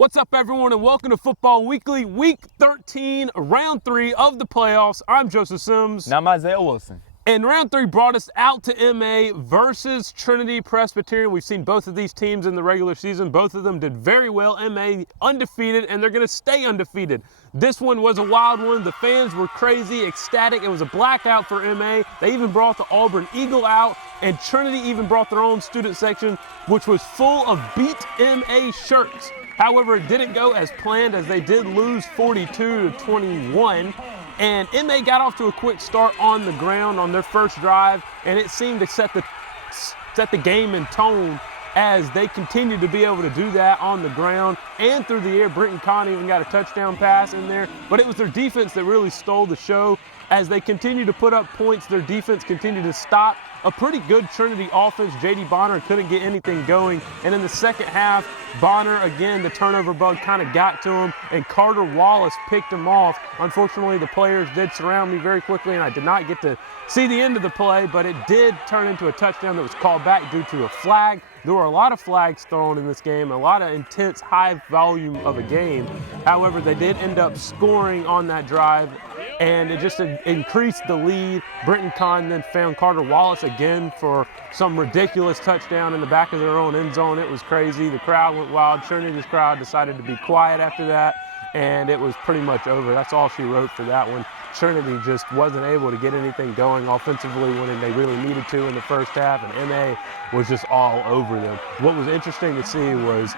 What's up, everyone, and welcome to Football Weekly, Week 13, Round 3 of the playoffs. I'm Joseph Sims. And I'm Isaiah Wilson. And Round 3 brought us out to MA versus Trinity Presbyterian. We've seen both of these teams in the regular season. Both of them did very well. MA undefeated, and they're going to stay undefeated. This one was a wild one. The fans were crazy, ecstatic. It was a blackout for MA. They even brought the Auburn Eagle out, and Trinity even brought their own student section, which was full of Beat MA shirts. However, it didn't go as planned, as they did lose 42-21. And MA got off to a quick start on the ground on their first drive, and it seemed to set the game in tone as they continued to be able to do that on the ground and through the air. Brenton Conn even got a touchdown pass in there, but it was their defense that really stole the show. As they continued to put up points, their defense continued to stop a pretty good Trinity offense. J.D. Bonner couldn't get anything going. And in the second half, Bonner, again, the turnover bug kind of got to him, and Carter Wallace picked him off. Unfortunately, the players did surround me very quickly, and I did not get to see the end of the play, but it did turn into a touchdown that was called back due to a flag. There were a lot of flags thrown in this game, a lot of intense, high volume of a game. However, they did end up scoring on that drive, and it just increased the lead. Brenton Conn then found Carter Wallace again for some ridiculous touchdown in the back of their own end zone. It was crazy. The crowd went wild. Trinity's crowd decided to be quiet after that, and it was pretty much over. That's all she wrote for that one. Trinity just wasn't able to get anything going offensively when they really needed to in the first half, and MA was just all over them. What was interesting to see was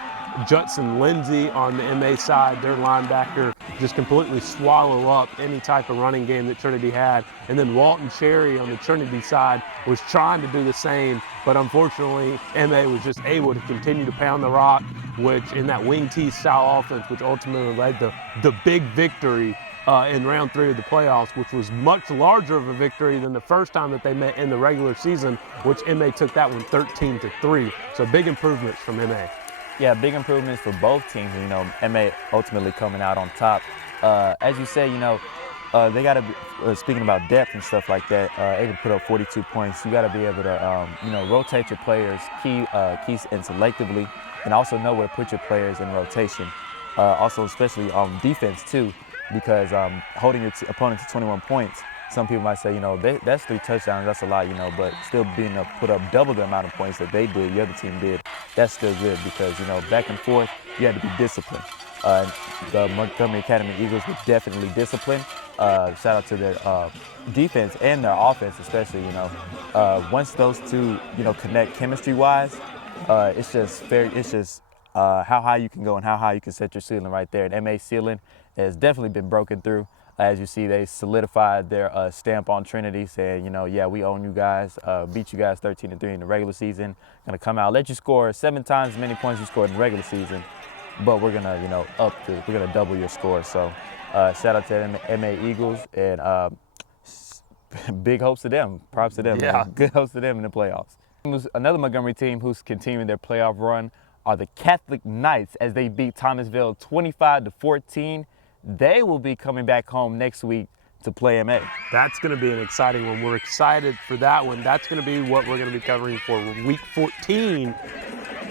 Judson Lindsay on the MA side, their linebacker, just completely swallow up any type of running game that Trinity had. And then Walton Cherry on the Trinity side was trying to do the same, but unfortunately MA was just able to continue to pound the rock, which in that wing T style offense, which ultimately led to the big victory in round 3 of the playoffs, which was much larger of a victory than the first time that they met in the regular season, which MA took that one 13-3. So big improvements from MA. Yeah, big improvements for both teams. You know, MA ultimately coming out on top. As you say, you know, they got to be, speaking about depth and stuff like that, able to put up 42 points. You got to be able to, you know, rotate your players, keys and selectively, and also know where to put your players in rotation. Also, especially on defense too, because holding your opponent to 21 points, some people might say, you know, that's 3 touchdowns, that's a lot, you know, but still being able to put up double the amount of points that they did, the other team did, that's still good because, you know, back and forth, you had to be disciplined. The Montgomery Academy Eagles were definitely disciplined. Shout out to their defense and their offense, especially, you know. Once those two, you know, connect chemistry-wise, it's just how high you can go and how high you can set your ceiling right there. And MA's ceiling has definitely been broken through. As you see, they solidified their stamp on Trinity, saying, you know, yeah, we own you guys, beat you guys 13-3 in the regular season. Gonna come out, let you score 7 times as many points you scored in the regular season, but we're gonna, you know, we're gonna double your score. So, shout out to MA Eagles, and big hopes to them. Props to them. Yeah. Man. Good hopes to them in the playoffs. Another Montgomery team who's continuing their playoff run are the Catholic Knights, as they beat Thomasville 25-14. They will be coming back home next week to play MA. That's going to be an exciting one. We're excited for that one. That's going to be what we're going to be covering for Week 14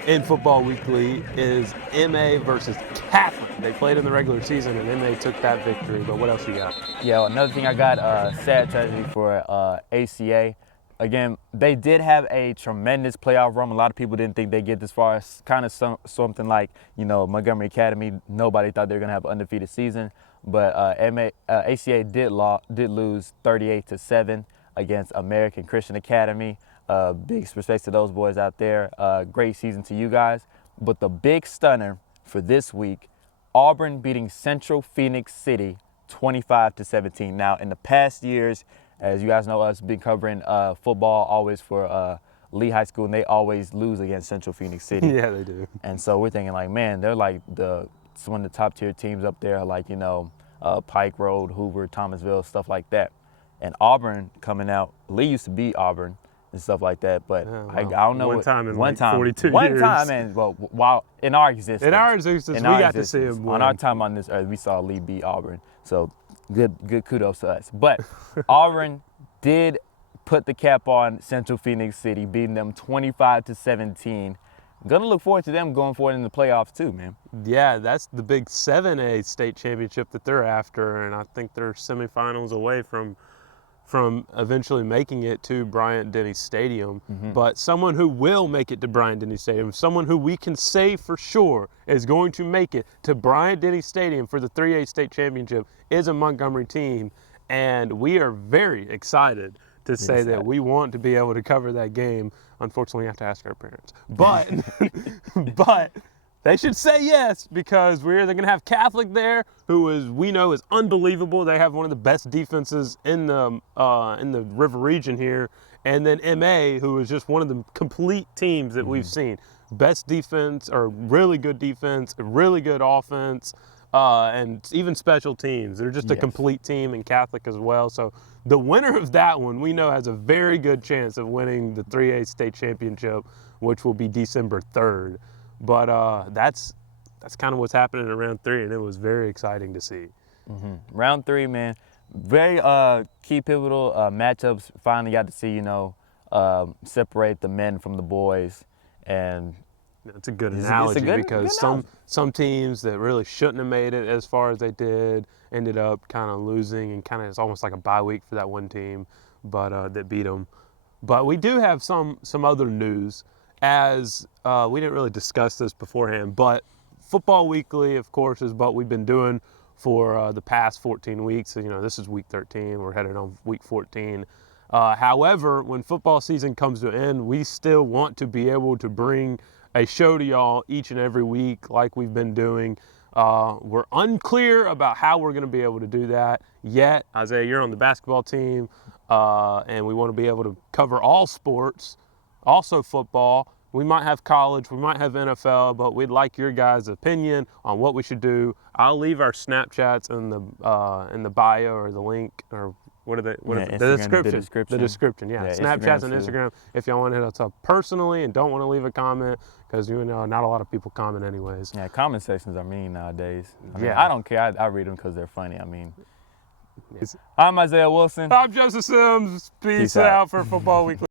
in Football Weekly is MA versus Catholic. They played in the regular season, and MA took that victory. But what else you got? Yeah, another thing I got, sad tragedy for ACA. Again, they did have a tremendous playoff run. A lot of people didn't think they'd get this far. It's kind of something like, you know, Montgomery Academy. Nobody thought they were going to have an undefeated season. But ACA did lose 38-7 against American Christian Academy. Big respect to those boys out there. Great season to you guys. But the big stunner for this week, Auburn beating Central Phoenix City 25-17. Now, in the past years, as you guys know, us been covering football always for Lee High School, and they always lose against Central Phoenix City. Yeah, they do. And so we're thinking like, man, they're like one of the top tier teams up there, like, you know, Pike Road, Hoover, Thomasville, stuff like that. And Auburn coming out, Lee used to beat Auburn and stuff like that, but yeah, well, I don't know. One time in 42 years. One time, and well, while in our existence. In our existence, we got to see him win. On our time on this earth, we saw Lee beat Auburn. So good kudos to us. But Auburn did put the cap on Central Phoenix City, beating them 25-17. gonna look forward to them going forward in the playoffs too, man. Yeah, that's the big 7A state championship that they're after, and I think they're semifinals away from eventually making it to Bryant-Denny Stadium. But someone who will make it to Bryant-Denny Stadium, someone who we can say for sure is going to make it to Bryant-Denny Stadium for the 3A state championship is a Montgomery team, and we are very excited to say that we want to be able to cover that game. Unfortunately, we have to ask our parents. But, but they should say yes, because we're either going to have Catholic there, we know is unbelievable. They have one of the best defenses in the River region here, and then MA, who is just one of the complete teams that we've seen. Best defense, or really good defense, really good offense, and even special teams. They're just a complete team, and Catholic as well. So the winner of that one, we know, has a very good chance of winning the 3A state championship, which will be December 3rd. But that's kind of what's happening in round 3, and it was very exciting to see. Round 3, man, very key pivotal matchups. Finally got to see, separate the men from the boys, and it's a good analogy because some teams that really shouldn't have made it as far as they did ended up kind of losing, and kind of it's almost like a bye week for that one team, but that beat them. But we do have some other news. As we didn't really discuss this beforehand, but Football Weekly, of course, is what we've been doing for the past 14 weeks. This is week 13. We're headed on week 14. However, when football season comes to an end, we still want to be able to bring a show to y'all each and every week like we've been doing. We're unclear about how we're going to be able to do that yet. Isaiah, you're on the basketball team, and we want to be able to cover all sports. Also football. We might have college, we might have NFL, but we'd like your guys' opinion on what we should do. I'll leave our Snapchats in the bio, or the link, or what are they? The description. The description. Yeah. Snapchats and Instagram. If y'all want to hit us up personally and don't want to leave a comment, because not a lot of people comment anyways. Yeah, comment sections are mean nowadays. I don't care. I read them because they're funny. I'm Isaiah Wilson. I'm Joseph Sims. Peace out for Football Weekly.